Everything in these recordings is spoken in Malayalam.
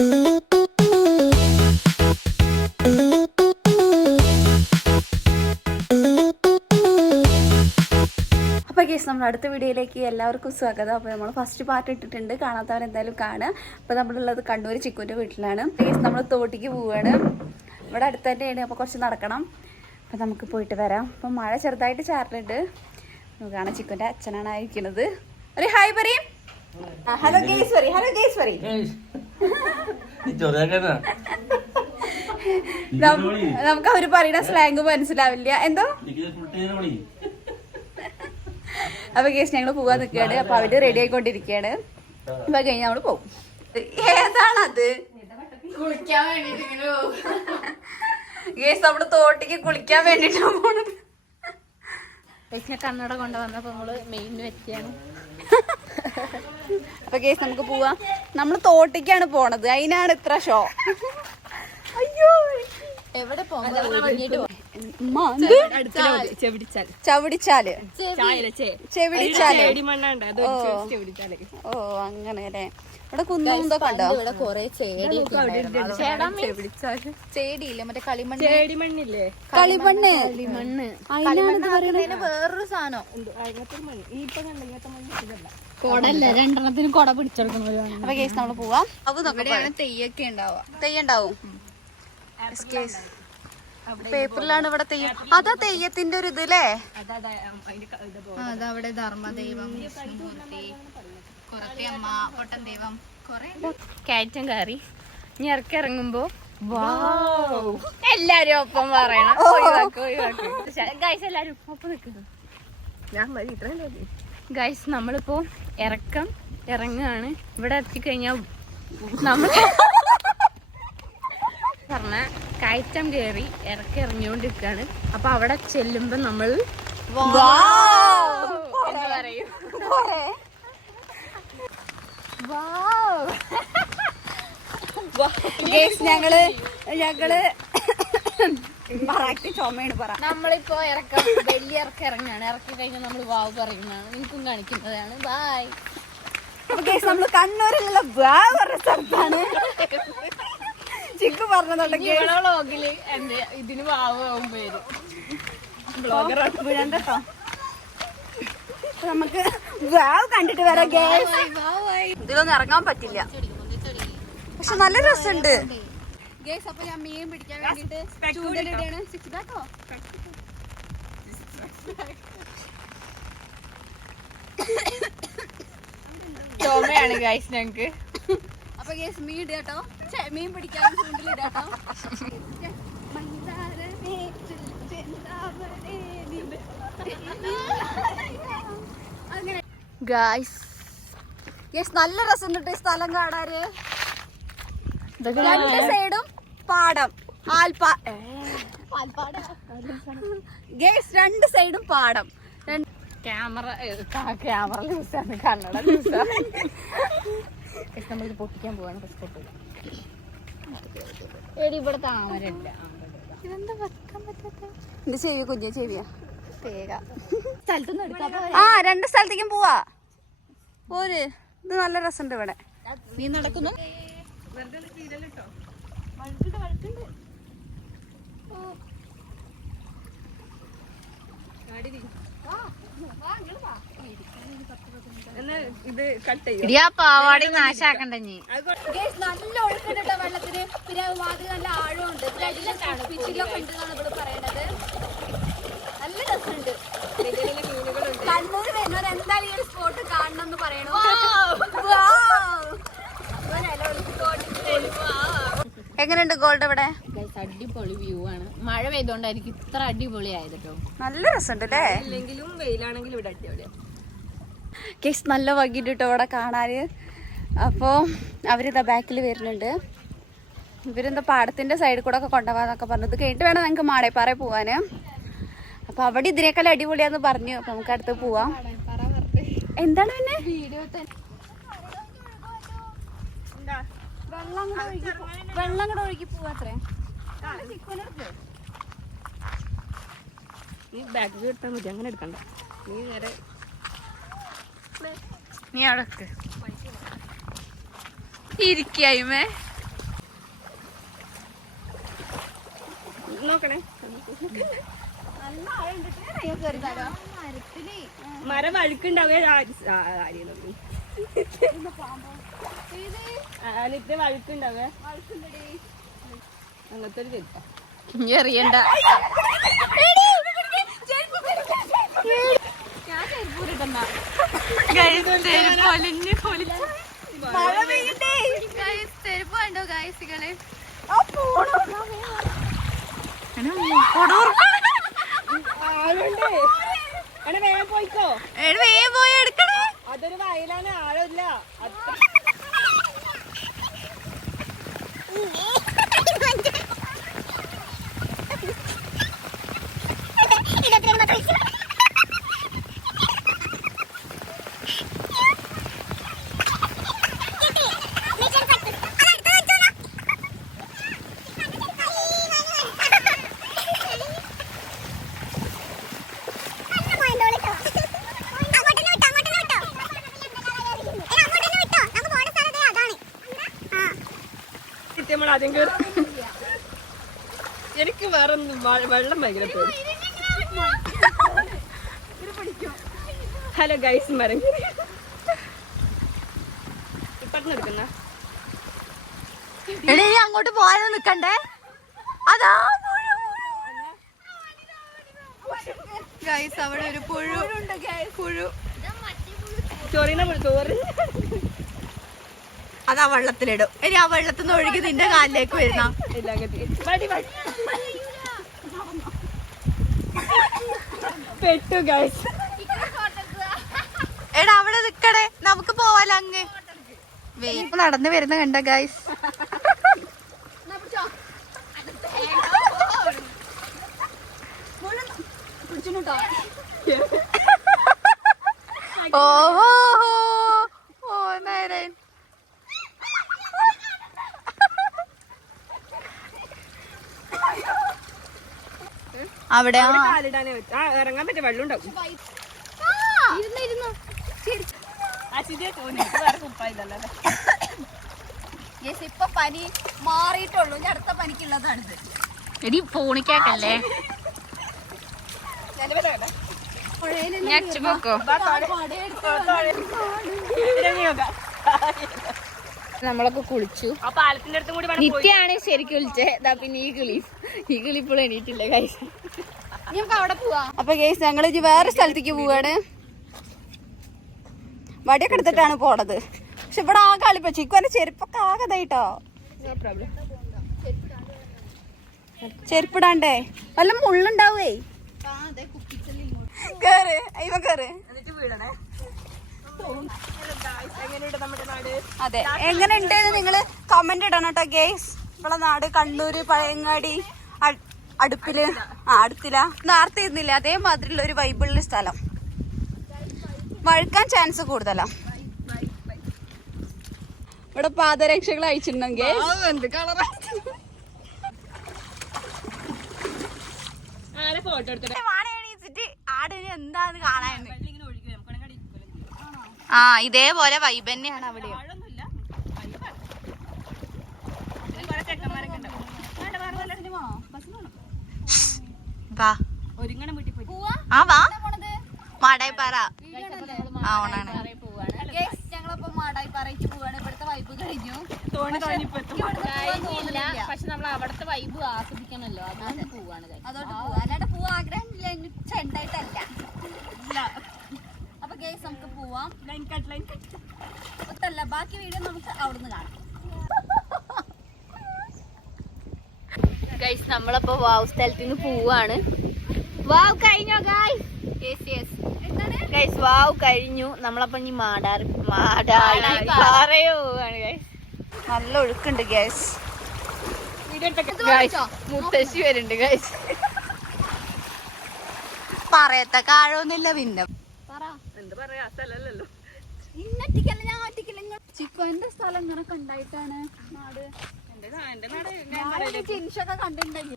അപ്പോൾ കേസ് നമ്മൾ അടുത്ത വീഡിയോയിലേക്ക് എല്ലാവർക്കും സ്വാഗതം. അപ്പോൾ നമ്മൾ ഫസ്റ്റ് പാർട്ട് ഇട്ടിട്ടുണ്ട്, കാണാത്തവരെന്തായാലും കാണുക. അപ്പോൾ നമ്മളുള്ളത് കണ്ണൂർ ചിക്കുവിൻ്റെ വീട്ടിലാണ്. കേസ് നമ്മൾ തോട്ടിക്ക് പോവുകയാണ്. ഇവിടെ അടുത്ത് തന്നെയാണ്, അപ്പോൾ കുറച്ച് നടക്കണം. അപ്പോൾ നമുക്ക് പോയിട്ട് വരാം. അപ്പോൾ മഴ ചെറുതായിട്ട് ചാറിലുണ്ട്. നമുക്കാണ് ചിക്കുവിൻ്റെ അച്ഛനാണ് ഇരിക്കുന്നത്. ഒരു ഹായ് പറയും. ഹലോ ഗേസ് പറയും. ഹലോ ഗേസ് പറയും. നമുക്ക് അവര് പറയുന്ന സ്ലാങ് മനസ്സിലാവില്ല എന്തോ. അപ്പൊ കേസ് ഞങ്ങള് പോവാൻ നിൽക്കുകയാണ്. അപ്പൊ അവര് റെഡി ആയിക്കൊണ്ടിരിക്കുകയാണ്. അപ്പൊ കഴിഞ്ഞ് നമ്മള് പോകും. ഏതാണത്? കുളിക്കാൻ വേണ്ടിട്ട് ഇങ്ങനെ പോകും. കേസ് നമ്മള് തോട്ടിക്ക് കുളിക്കാൻ വേണ്ടിട്ട് പോണത്. കണ്ണട കൊണ്ടുവന്നപ്പോ നമ്മള് മെയിൻ വെച്ചാണ്. അപ്പൊ കേസ് നമുക്ക് പോവാം. നമ്മള് തോട്ടിക്കാണ് പോണത്, അതിനാണ് ഇത്ര ഷോ. അയ്യോ എവിടെ പോകുമ്പോ ചവിടിച്ചാല് ഓ അങ്ങനെ അല്ലേ. ഇവിടെ കുന്നും ഇതൊക്കെ ഉണ്ടോ? ഇവിടെ കൊറേ ചേടിയില്ലേ, മറ്റേ കളിമണ്ണില്ലേ, കളിമണ്ണ് വേറൊരു സാധനം. കൊടല്ല, രണ്ടെണ്ണത്തിന് കൊട പിടിച്ചെടുക്കുന്നവരാണ്. അപ്പൊ കേസ് നമ്മള് പോവാം. തെയ്യൊക്കെ ഉണ്ടാവുക. തെയ്യുണ്ടാവും. പേപ്പറിലാണ് ഇവിടെ തെയ്യം. അതാ തെയ്യത്തിന്റെ ഒരു ഇത് അല്ലേ. അതവിടെ ധർമ്മദൈവം, കുറത്തിയമ്മ, പൊട്ടൻ ദൈവം, കയറ്റം കയറി ഇനി ഇറക്കി ഇറങ്ങുമ്പോ എല്ലാരും ഒപ്പം പറയണം. ഗൈസ് എല്ലാരും ഒപ്പം നിൽക്കുന്നു. ഗൈസ് നമ്മളിപ്പോ ഇറങ്ങാണ്. ഇവിടെ എത്തിക്കഴിഞ്ഞാ നമ്മൾ പറഞ്ഞ കയറ്റം കയറി ഇറങ്ങിക്കൊണ്ടിരിക്കാണ്. അപ്പൊ അവിടെ ചെല്ലുമ്പോ നമ്മൾ പറയും ഞങ്ങള് ചുമയാണ് പറ. നമ്മളിപ്പോ വലിയ ഇറങ്ങാണ്. ഇറക്കി കഴിഞ്ഞാൽ നമ്മൾ വാവ് പറയുന്നതാണ്, നിങ്ങൾക്കും കാണിക്കുന്നതാണ്. ബായ്. നമ്മള് കണ്ണൂരിലുള്ള വാവ് പറഞ്ഞ സ്ഥലത്താണ്. ചിക്കു പറഞ്ഞതുണ്ടെങ്കിൽ ഇതിന് വാവ് ആവും പേര്. കേട്ടോ നമുക്ക് വാവ് കണ്ടിട്ട് വരാം. ഇതിലൊന്നും ഇറങ്ങാൻ പറ്റില്ല, പക്ഷെ നല്ല രസമുണ്ട്. അപ്പൊ ഞാൻ മീൻ പിടിക്കാൻ വേണ്ടിട്ട് ചൂണ്ടലിടാണ്. ചുമയാണ് ഗൈസ് ഞങ്ങക്ക്. അപ്പൊ ഗൈസ് മീൻ ഇടുക കേട്ടോ, മീൻ പിടിക്കാൻ ചൂണ്ടലിടാട്ടോ. ഗൈസ് നല്ല രസമുണ്ട് സ്ഥലം കാണാന്. രണ്ട് സൈഡും പാടം, ഗൈസ് രണ്ട് സൈഡും പാടം. ക്യാമറ ലൂസാണ്, കണ്ണട ലൂസാണ്. നമ്മളിത് പൊട്ടിക്കാൻ പോവാണ്. ഇവിടെ താമരല്ല. ഇതെന്താ വെക്കാൻ പറ്റാത്ത? എന്റെ ചെവിയ കുഞ്ഞ ചെവിയാ. സ്ഥലത്തൊന്നും എടുക്കാൻ രണ്ട് സ്ഥലത്തേക്കും പോവാ. ഇത് നല്ല രസമുണ്ട് ഇവിടെ. നീ നടക്കുന്നു. പാവാടി നാശാക്കണ്ട. നല്ല ഒഴുക്കുണ്ട് വെള്ളത്തിന്. പിന്നെ അത് നല്ല ആഴമുണ്ട്. പിച്ചിലൊക്കെ ഉണ്ട് എന്നാണ് ഇവിടെ പറയണത്. നല്ല രസമുണ്ട്. കണ്ണൂർ വരുന്നവർ എന്തായാലും ഈ ഒരു സ്പോട്ട് കാണണം എന്ന് പറയണു. എങ്ങനെയുണ്ട് ഗോൾഡ് ഇവിടെ? അടിപൊളി വ്യൂ ആണ്. മഴ പെയ്തോണ്ടായിരിക്കും ഇത്ര അടിപൊളി ആയത് കേട്ടോ. നല്ല രസമുണ്ട് അല്ലേ. അല്ലെങ്കിലും വെയിലാണെങ്കിലും ഇവിടെ അടിപൊളിയാണ്. കേസ് നല്ല വൈകിട്ട് കേട്ടോ ഇവിടെ കാണാന്. അപ്പോൾ അവരിതാ ബാക്കിൽ വരുന്നുണ്ട്. ഇവരെന്താ പാടത്തിന്റെ സൈഡിൽ കൂടെ ഒക്കെ കൊണ്ടുപോകാന്നൊക്കെ പറഞ്ഞു. ഇത് കഴിഞ്ഞിട്ട് വേണം ഞങ്ങൾക്ക് മാടേപ്പാറ പോവാന്. അപ്പൊ അവിടെ ഇതിനേക്കാൾ അടിപൊളിയാന്ന് പറഞ്ഞു. അപ്പൊ നമുക്ക് അടുത്ത് പോവാം. എന്താണ് പിന്നെ വെള്ളം കൂടെ ഒഴുകി പോവാത്രേ. നീ ബാഗ് എടുത്താൽ മതി, അങ്ങനെ എടുക്കണ്ട. നീ നേരെ നീ അവിടെ ഇരിക്കായ്മേ. നോക്കണേ. നല്ല ആഴമുണ്ട്. അയ്യോ, കയറിതാലോ. മരം വഴുക്കുണ്ടാവേ അനിത്തെ വഴുക്കുണ്ടാവേ അങ്ങനത്തെ ഒരു ചെരുപ്പ. ഇനി അറിയണ്ട. ചെരുപ്പ് കണ്ടോ ഗായ്സികളെ? വേഗം പോയിക്കോ. വേഗം പോയി എടുക്കണേ. അതൊരു വയലാണ്, ആഴമില്ല. ആദ്യം കേറി. എനിക്ക് വേറെ വെള്ളം ഭയങ്കര പേടി. ഹലോ ഗൈസ്, മരം ഇപ്പഴന്ന് എടുക്കുന്ന അങ്ങോട്ട് പോകാതെ നിക്കണ്ടേ? അതാ ഗൈസ്, അവിടെ ഒരു പുഴു. ചോറിനെ ചോറ് അതാ വെള്ളത്തിലിടും. ഇനി ആ വെള്ളത്തിൽ നിന്ന് ഒഴുകി നിന്റെ കാലിലേക്ക് വരുന്ന. പെട്ടു ഗൈസ്. എടാ അവിടെ നിക്കടേ, നമുക്ക് പോവാലോ അങ്ങ്. ഇപ്പൊ നടന്നു വരുന്ന കണ്ട ഗൈസ്. ഓഹോ ഓ നേരെ അവിടെ കാലിടാനേ ഇറങ്ങാൻ പറ്റിയ വെള്ളം ഉണ്ടാവും. ഇപ്പൊ പനി മാറിയിട്ടുള്ളൂ. ഇനി അടുത്ത പനിക്കുള്ളതാണിത്. എടി ഫോണിക്കാക്കല്ലേ. നമ്മളൊക്കെ കുളിച്ചു. ആ പാലത്തിന്റെ അടുത്തും കൂടി നിത്യാണ് ശരിക്കും വിളിച്ചേ. പിന്നെ ഈ കിളി ഇപ്പോഴും എണീറ്റില്ല ഗൈസ്. നമുക്ക് അവിടെ പോവാ. അപ്പൊ ഗൈസ്, ഞങ്ങൾ ഇനി വേറെ സ്ഥലത്തേക്ക് പോവാണ്. വടിയൊക്കെ എടുത്തിട്ടാണ് പോണത്. പക്ഷെ ഇവിടെ ആ കളിപ്പ ചിക്കുവിന്റെ ചെരുപ്പൊക്കെ ആകതായിട്ടോ. ചെരുപ്പിടാണ്ടേ വല്ല മുള്ളുണ്ടാവേ. കേറ് അയ്യോ കേറ്. അതെ, എങ്ങനെയുണ്ട് നിങ്ങള് കമന്റ് ഇടണം കേട്ടോ ഗൈസ്. ഇവിടെ നാട് കണ്ണൂര് പഴയങ്ങാടി അടുപ്പില് അടുത്തില്ല നേരത്തെ ഇരുന്നില്ല അതേമാതിരിയുള്ള ഒരു വൈബിളുള്ള സ്ഥലം. വഴുക്കാൻ ചാൻസ് കൂടുതലാ. ഇവിടെ പാദരക്ഷകൾ അയച്ചിട്ടുണ്ടെങ്കിൽ ഫോട്ടോ എടുത്തിട്ട് ആടിന് എന്താന്ന് കാണാൻ. ആ ഇതേപോലെ വൈബ് തന്നെയാണ് അവിടെ. വാ ഒരുങ്ങണം വീട്ടിൽ പോയി. ആ വാ മാടായിപ്പാറ. ആ ഓണാണ്. ഞങ്ങളിപ്പോ മാടായിപ്പാറയ്ക്ക് പോവാണ്. ഇവിടുത്തെ വൈബ് കഴിഞ്ഞു. പക്ഷെ നമ്മൾ അവിടുത്തെ വൈബ് ആസ്വദിക്കണല്ലോ. അതുകൊണ്ട് പോവാണ്. അതോട്ട് പോവാ. അല്ലാണ്ട് പോവാ ആഗ്രഹമില്ല. ചെണ്ടായിട്ടല്ല. അപ്പൊ ഗൈസ് നമുക്ക് പോവാം. ഒത്തല്ല, ബാക്കി വീഡിയോ നമുക്ക് അവിടുന്ന് കാണാം. ഗൈസ് നമ്മളപ്പോ വാവ് സ്ഥലത്ത് നിന്ന് പോവാണ്. വാവ് കഴിഞ്ഞോ ഗൈസ്? യെസ് യെസ് ഗൈസ്, വാവ് കഴിഞ്ഞു. നമ്മളപ്പോ ഇനി മാടായിപ്പാറയോ പോവാണ് ഗൈസ്. നല്ല ഒഴുക്കുണ്ട് ഗൈസ്. മുത്തശ്ശി വരുന്നുണ്ട് ഗൈസ്. പറയത്ത കാഴൊന്നുമില്ല. പിന്നെ എന്താ പറയാ, സ്ഥലല്ലോ. ഇന്നൊറ്റയ്ക്കല്ല, ഞാൻ ഒറ്റയ്ക്കില്ല. ചിക്കുവിന്റെ സ്ഥലം ഇങ്ങനെ കണ്ടായിട്ടാണ് നാട്. ചിൻഷൊക്കെ കണ്ടിട്ടുണ്ടെങ്കിൽ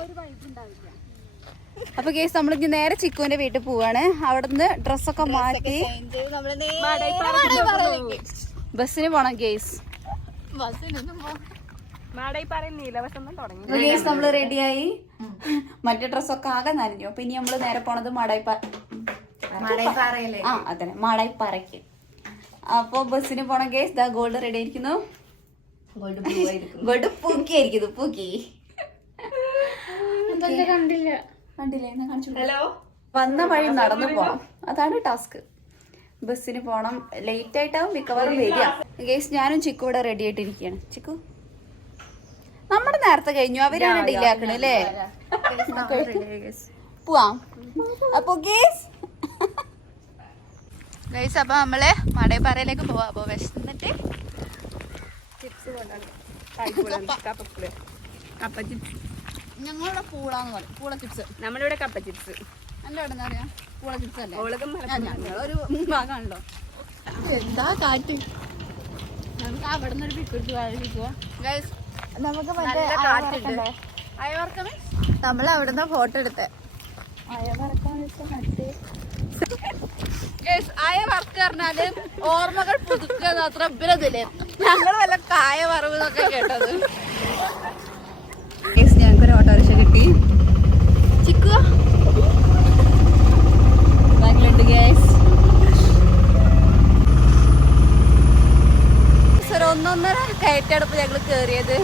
ഒരു വൈബ് ഉണ്ടാവില്ല. അപ്പൊ കേസ് നമ്മൾ ഇനി നേരെ ചിക്കുവിന്റെ വീട്ടിൽ പോവാണ്. അവിടുന്ന് ഡ്രസ്സൊക്കെ മാറ്റി ബസ്സിന് പോണം കേസ്. കേസ് നമ്മള് റെഡിയായി. മറ്റേ ഡ്രസ്സൊക്കെ ആകെ നനഞ്ഞു. അപ്പൊ ഇനി നമ്മള് നേരെ പോണത് അതന്നെ മാടായിപ്പാറയ്ക്ക്. അപ്പൊ ബസ്സിന് പോണം കേസ്. ദാ ഗോൾഡ് റെഡി ആയിരിക്കുന്നു. ഗോൾഡ് പൂക്കിയായിരിക്കുന്നു. പൂക്കി കണ്ടില്ലേ? ഹലോ, വന്ന വഴി നടന്നു പോണം. അതാണ് ടാസ്ക്. ബസ്സിന് പോണം. ലേറ്റ് ആയിട്ടാവും മിക്കവാറും വരിക. ഗേസ് ഞാനും ചിക്കു ഇവിടെ റെഡി ആയിട്ടിരിക്കുകയാണ്. ചിക്കു നമ്മുടെ നേരത്തെ കഴിഞ്ഞു. അവരാണ് ഡിലേ ആക്കണേ അല്ലേ? പോവാം. അപ്പൊ ഗേസ് അപ്പൊ നമ്മള് മാടായിപ്പാറയിലേക്ക് പോവാം. അപ്പൊ വിശന്നിട്ട് കപ്പ ചിപ്സ്. ഞങ്ങളുടെ പൂളാന്ന് പറയും. പൂള ചിപ്സ്. നമ്മളിവിടെ കപ്പ ചിപ്സ്. എന്റെ അവിടെ എന്താ പറയാ? പൂള ചിപ്സ് അല്ലേ? ഞങ്ങളൊരു ഭാഗമാണല്ലോ. എന്താ കാറ്റ്. നമുക്ക് അവിടെ നിന്ന് ഒരു പിക്ക് എടുത്ത് ഗൈസ്. നമുക്ക് അയവറക്കം നമ്മൾ അവിടുന്ന് ഫോട്ടോ എടുത്തേ. അയവർക്ക് പറഞ്ഞാല് ഓർമ്മകൾ പുതുക്കുക അത്ര ഇവരതില്ലേ. ഞങ്ങൾ വല്ല കായ വറവ് എന്നൊക്കെ കേട്ടത്. ഞങ്ങൾക്കൊരു ഓട്ടോറിക്ഷ കിട്ടി. ചിക്കു ബാക്കിലുണ്ട് ഗൈസ്. ഒരു 1.5 കയറ്റടുപ്പ് ഞങ്ങൾ കേറിയത്.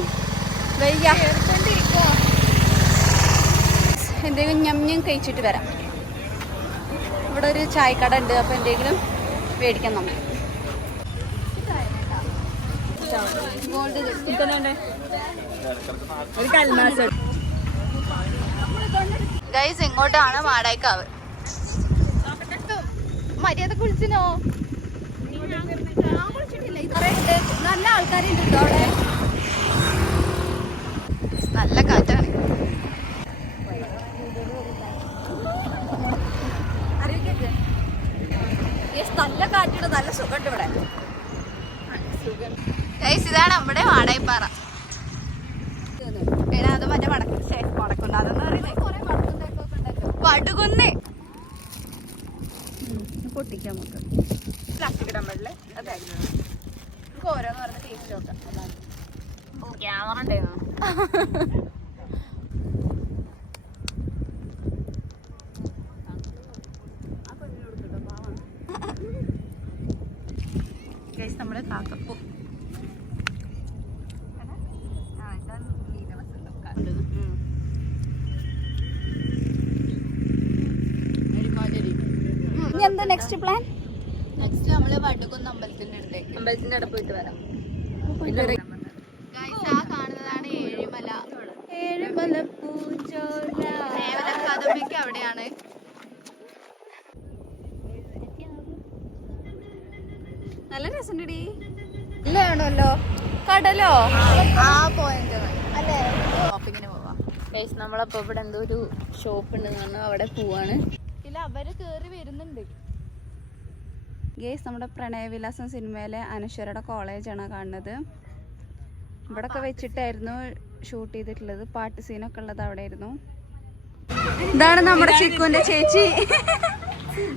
എന്തെങ്കിലും ഞം കഴിച്ചിട്ട് വരാം. ഇവിടെ ഒരു ചായക്കട ഉണ്ട്. അപ്പൊ എന്തെങ്കിലും മേടിക്കാം നമുക്ക്. ഗൈസ് ഇങ്ങോട്ടാണ് മാടായിക്കാവ്. മര്യാദ കുളിച്ചിനോ? നല്ല ആൾക്കാരുണ്ട് കേട്ടോ അവിടെ. നല്ല കാറ്റാണ്. നല്ല കാറ്റുണ്ട്. നല്ല സുഖമുണ്ട് ഇവിടെ. ഗൈസ് ഇതാണ് നമ്മുടെ മാടായിപ്പാറ. പിന്നെ അത് മറ്റേ വടക്കുന്ന് അതെന്ന് പറയുന്നത് വടുകുന്ന്. പൊട്ടിക്കാം നമുക്ക്. പ്ലാസ്റ്റിക് ഇടാൻ പാടില്ലേ? അതെ നമുക്ക് ഓരോന്ന് പറഞ്ഞ ടേസ്റ്റ് നോക്കാം. അതാണ് ക്യാമറ ഉണ്ടായിരുന്നു. നമ്മുടെ കാക്കപ്പൂ എന്താ നെക്സ്റ്റ് പ്ലാൻ? നെക്സ്റ്റ് നമ്മള് വടുകുന്ന് അമ്പലത്തിന്റെ അടുത്തേക്ക്. അമ്പലത്തിന്റെ അവിടെ പോയിട്ട് വരാം. ആ കാണുന്നതാണ് ഏഴിമല. ഏഴിമല പൂജോല അക്കാദമിക്ക് അവിടെയാണ്. നല്ല രസമുണ്ടടി. ഇല്ലാണല്ലോ കടലോ ആ പോയിന്റ് അല്ലേ? ഷോപ്പിങ്ങിന് പോവാം. ഗൈസ് നമ്മളപ്പോ ഇവിടെ എന്തോ ഒരു ഷോപ്പ് ഉണ്ടെന്ന് പറഞ്ഞു അവിടെ പോവാണ്. ഇല്ല അവര് കേറി വരുന്നുണ്ട്. ഗേസ് നമ്മുടെ പ്രണയവിലാസം സിനിമയിലെ അനശ്വരയുടെ കോളേജാണ് കാണുന്നത്. ഇവിടൊക്കെ വെച്ചിട്ടായിരുന്നു ഷൂട്ട് ചെയ്തിട്ടുള്ളത്. പാട്ട് സീനൊക്കെ ഉള്ളത് അവിടെ ആയിരുന്നു. ഇതാണ് നമ്മുടെ ചിക്കുവിന്റെ ചേച്ചി.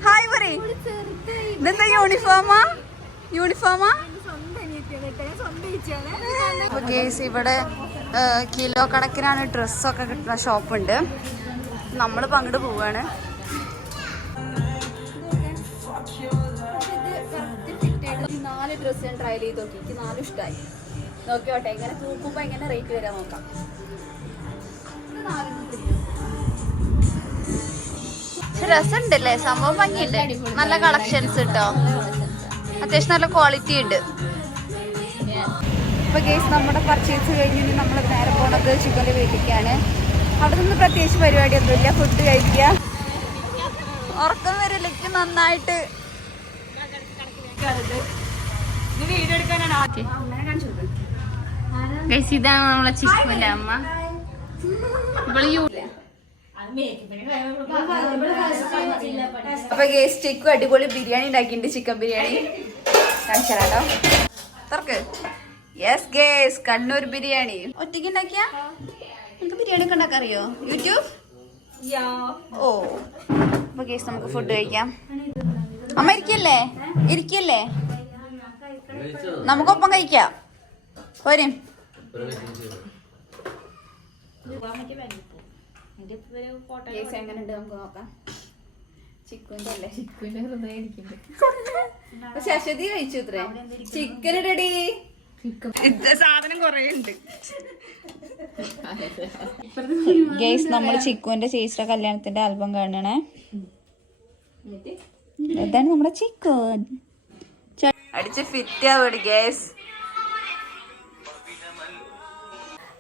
ഹായ് പറയ്. ഇതെന്താ യൂണിഫോമാ? ഗേസ് ഇവിടെ കിലോ കണക്കിനാണ് ഡ്രസ്സൊക്കെ കിട്ടുന്ന ഷോപ്പുണ്ട്. നമ്മളിപ്പോൾ അങ്ങോട്ട് പോവാണ്. നാല് ഡ്രസ്സ് ഞാൻ ട്രയൽ ചെയ്ത് നോക്കി. എനിക്ക് 4 ഇഷ്ടമായി. നോക്കിയോട്ടെ എങ്ങനെ തൂക്കുമ്പോ എങ്ങനെ റേറ്റ് വരാൻ നോക്കാം. രസമുണ്ടല്ലേ സംഭവം? ഭംഗിയുണ്ട്. നല്ല കളക്ഷൻസ് കിട്ടോ. അത്യാവശ്യം നല്ല ക്വാളിറ്റി ഉണ്ട്. അപ്പൊ ഗേസ് നമ്മുടെ പർച്ചേസ് കഴിഞ്ഞ് നമ്മൾ നേരെ പോണത് ചിക്കൻ്റെ വീട്ടിലേക്കാണ്. അവിടെ നിന്ന് പ്രത്യേകിച്ച് പരിപാടിയൊന്നുമില്ല. ഫുഡ് കഴിക്കുക. ഉറക്കം വരില്ലേക്ക് നന്നായിട്ട്. ഇതാണ് നമ്മളെ ചിക്കുവിന്റെ അമ്മ. അപ്പൊ ഗേസ് ചിക്കു അടിപൊളി ബിരിയാണി ഉണ്ടാക്കിയിട്ടുണ്ട്. ചിക്കൻ ബിരിയാണി കാണിച്ചാലോ. തുറക്ക്. Yes guys Kannur biryani. ഒറ്റയ്ക്ക് ഉണ്ടാക്കിയ നിനക്ക് ബിരിയാണി ഒക്കെ ഉണ്ടാക്കാൻ അറിയോ? യൂട്യൂബ് ഓ അപ്പൊ കേസ് നമുക്ക് ഫുഡ് കഴിക്കാം. അമ്മ ഇരിക്കല്ലേ ഇരിക്കല്ലേ, നമുക്കൊപ്പം കഴിക്കാം. പോരും. എങ്ങനെയുണ്ട് നമുക്ക് നോക്കാം. ചിക്കുന്റെ അല്ലേ, ശശതി കഴിച്ചു ഇത്രേ. ചിക്കൻ ഇടടി, സാധനം കൊറേ ഉണ്ട്. ഗേസ് നമ്മൾ ചിക്കുവിന്റെ ചേച്ചിയുടെ കല്യാണത്തിന്റെ ആൽബം കാണണേ. ഇതാണ് നമ്മുടെ ചിക്കൻ അടിച്ച് ഫിറ്റ് ആവുക ഗേസ്.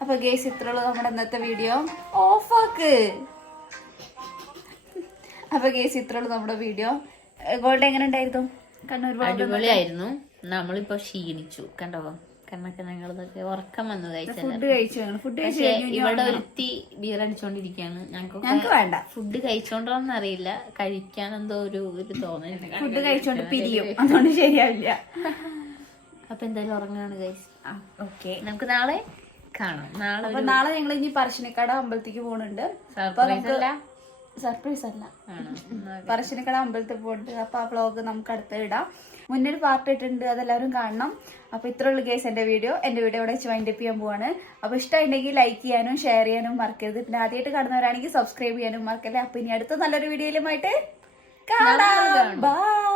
അപ്പൊ ഗേസ് ഇത്രയുള്ളൂ നമ്മുടെ ഇന്നത്തെ വീഡിയോ. ഓഫാക്ക്. അപ്പൊ ഗേസ് ഇത്രയുള്ളൂ നമ്മുടെ വീഡിയോ. ഗോൾഡ് എങ്ങനെ ഉണ്ടായിരുന്നു? കണ്ണൂർ അടിപൊളിയായിരുന്നു. നമ്മളിപ്പോ ക്ഷീണിച്ചു കണ്ടോ, കണ്ണൊക്കെ ഞങ്ങളതൊക്കെ ഉറക്കം വന്നു ഫുഡ് കഴിച്ചു. പക്ഷെ ഇവിടെ ഒരുത്തി ബിയർ അടിച്ചോണ്ടിരിക്കാണ്. ഞങ്ങൾക്ക് വേണ്ട. ഫുഡ് കഴിച്ചോണ്ടോന്ന് അറിയില്ല, കഴിക്കാൻ എന്തോ ഒരു തോന്നല്. ഫുഡ് കഴിച്ചോണ്ട് പിരിയും, അതുകൊണ്ട് ശരിയാവില്ല. അപ്പൊ എന്തായാലും ഉറങ്ങാണ് ഗൈസ്. ഓക്കെ, നമുക്ക് നാളെ കാണാം. നാളെ ഞങ്ങൾ ഇനി പറശ്ശിനിക്കട അമ്പലത്തേക്ക് പോകുന്നുണ്ട്. സർപ്രൈസ് അല്ല, പറശ്ശിനിക്കട അമ്പലത്തിൽ പോകുന്നുണ്ട്. അപ്പൊ ആ വ്ളോഗ് നമുക്ക് അടുത്ത് ഇടാം. മുന്നൊരു പാർട്ട് ഇട്ടിട്ടുണ്ട്, അതെല്ലാവരും കാണണം. അപ്പൊ ഇത്രയുള്ള കേസ് എന്റെ വീഡിയോ ഇവിടെ വെച്ച് വൈൻഡപ്പ് ചെയ്യാൻ പോവാണ്. അപ്പൊ ഇഷ്ടമുണ്ടെങ്കിൽ ലൈക്ക് ചെയ്യാനും ഷെയർ ചെയ്യാനും മറക്കരുത്. പിന്നെ ആദ്യമായിട്ട് കാണുന്നവരാണെങ്കിൽ സബ്സ്ക്രൈബ് ചെയ്യാനും മറക്കല്ലേ. അപ്പൊ ഇനി അടുത്ത നല്ലൊരു വീഡിയോയിലുമായിട്ട് കാണാം. ബൈ.